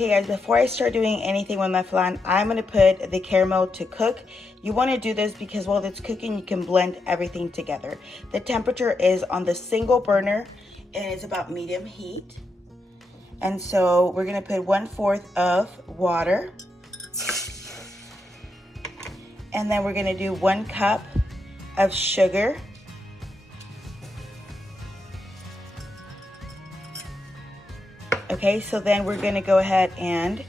Okay guys, before I start doing anything with my flan, I'm going to put the caramel to cook. You want to do this because while it's cooking, you can blend everything together. The temperature is on the single burner and it's about medium heat. And so we're going to put 1/4 of water. And then we're going to do 1 cup of sugar. Okay, so then we're gonna go ahead and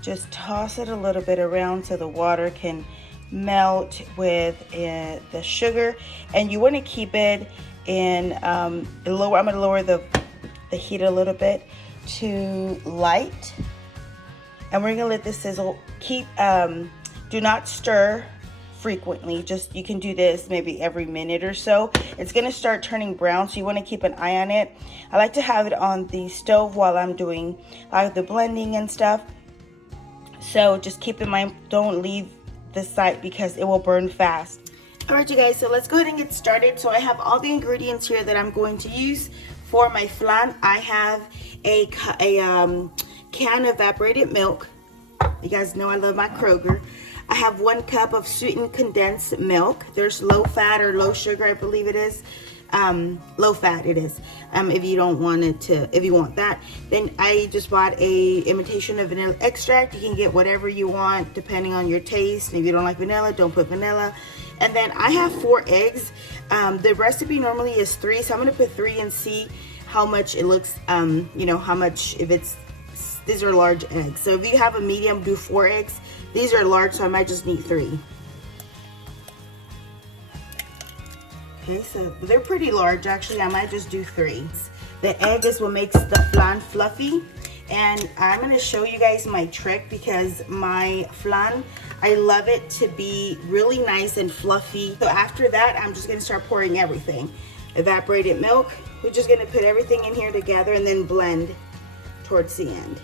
just toss it a little bit around so the water can melt with the sugar. And you wanna keep it in I'm gonna lower the heat a little bit to light. And we're gonna let this sizzle. Do not stir frequently. Just, you can do this maybe every minute or so. It's gonna start turning brown, so you want to keep an eye on it. I like to have it on the stove while I'm doing the blending and stuff. So just keep in mind, don't leave the side because it will burn fast. All right, you guys, so let's go ahead and get started. So I have all the ingredients here that I'm going to use for my flan. I have a can of evaporated milk. You guys know I love my Kroger. I have 1 cup of sweetened condensed milk. There's low fat or low sugar, I believe it is. Low fat it is. If you don't want it to, if you want that, then I just bought a imitation of vanilla extract. You can get whatever you want depending on your taste. If you don't like vanilla, don't put vanilla. And then I have 4 eggs. The recipe normally is 3, so I'm gonna put 3 and see how much it looks. You know how much. If it's, these are large eggs. So if you have a medium, do 4 eggs. These are large, so I might just need 3. Okay, so they're pretty large. Actually, I might just do 3. The egg is what makes the flan fluffy. And I'm gonna show you guys my trick because my flan, I love it to be really nice and fluffy. So after that, I'm just gonna start pouring everything. Evaporated milk, we're just gonna put everything in here together and then blend towards the end.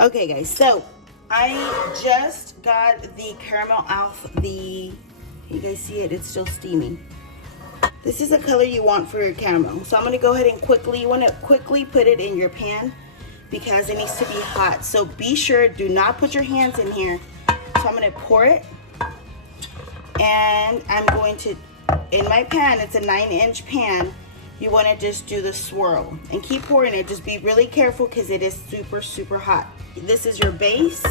Okay guys, so I just got the caramel off the, you guys see it, it's still steaming. This is the color you want for your caramel. So I'm gonna go ahead and you wanna quickly put it in your pan because it needs to be hot. So be sure, do not put your hands in here. So I'm gonna pour it and I'm going to, in my pan, it's a 9-inch pan. You wanna just do the swirl and keep pouring it. Just be really careful because it is super, super hot. This is your base.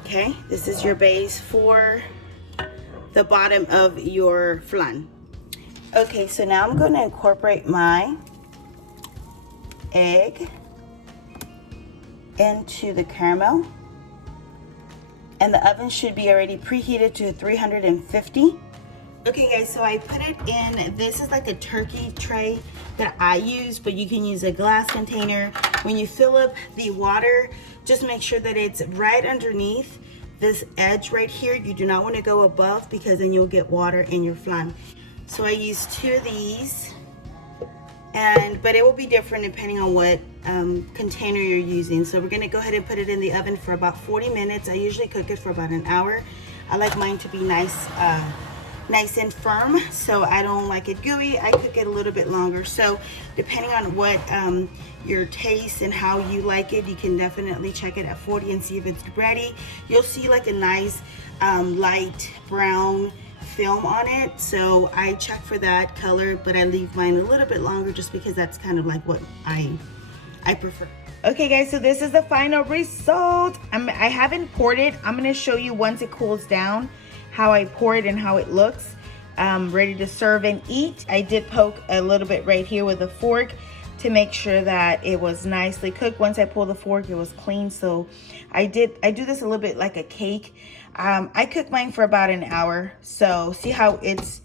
Okay, this is your base for the bottom of your flan. Okay, so now I'm going to incorporate my egg into the caramel. And the oven should be already preheated to 350. Okay guys, so I put it in, this is like a turkey tray that I use, but you can use a glass container. When you fill up the water, just make sure that it's right underneath this edge right here. You do not want to go above because then you'll get water in your flan. So I use 2 of these, but it will be different depending on what container you're using. So we're gonna go ahead and put it in the oven for about 40 minutes. I usually cook it for about an hour. I like mine to be nice and firm, so I don't like it gooey. I cook it a little bit longer. So depending on what your taste and how you like it, you can definitely check it at 40 and see if it's ready. You'll see like a nice light brown film on it, so I check for that color, but I leave mine a little bit longer just because that's kind of like what I prefer. Okay guys, so this is the final result. I haven't poured it. I'm gonna show you once it cools down how I pour it and how it looks. Ready to serve and eat. I did poke a little bit right here with a fork to make sure that it was nicely cooked. Once I pulled the fork, it was clean. So I do this a little bit like a cake. I cooked mine for about an hour. So see how it's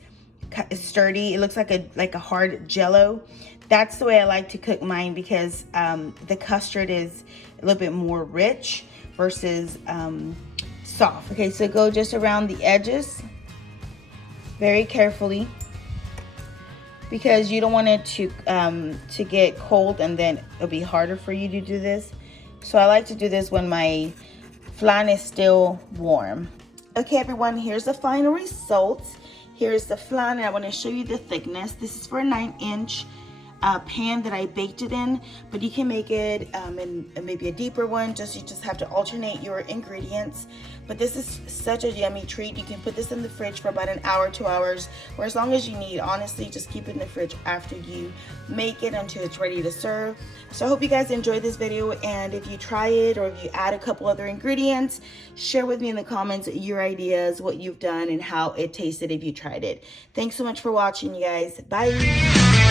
sturdy? It looks like a hard jello. That's the way I like to cook mine because the custard is a little bit more rich versus soft. Okay, so go just around the edges very carefully because you don't want it to get cold and then it'll be harder for you to do this. So I like to do this when my flan is still warm. Okay, everyone, here's the final result. Here's the flan, and I want to show you the thickness. This is for a 9-inch pan that I baked it in, but you can make it in maybe a deeper one. You just have to alternate your ingredients. But this is such a yummy treat. You can put this in the fridge for about an hour, 2 hours, or as long as you need. Honestly, just keep it in the fridge after you make it until it's ready to serve. So I hope you guys enjoyed this video, and if you try it or if you add a couple other ingredients, share with me in the comments your ideas, what you've done, and how it tasted if you tried it. Thanks so much for watching, you guys. Bye.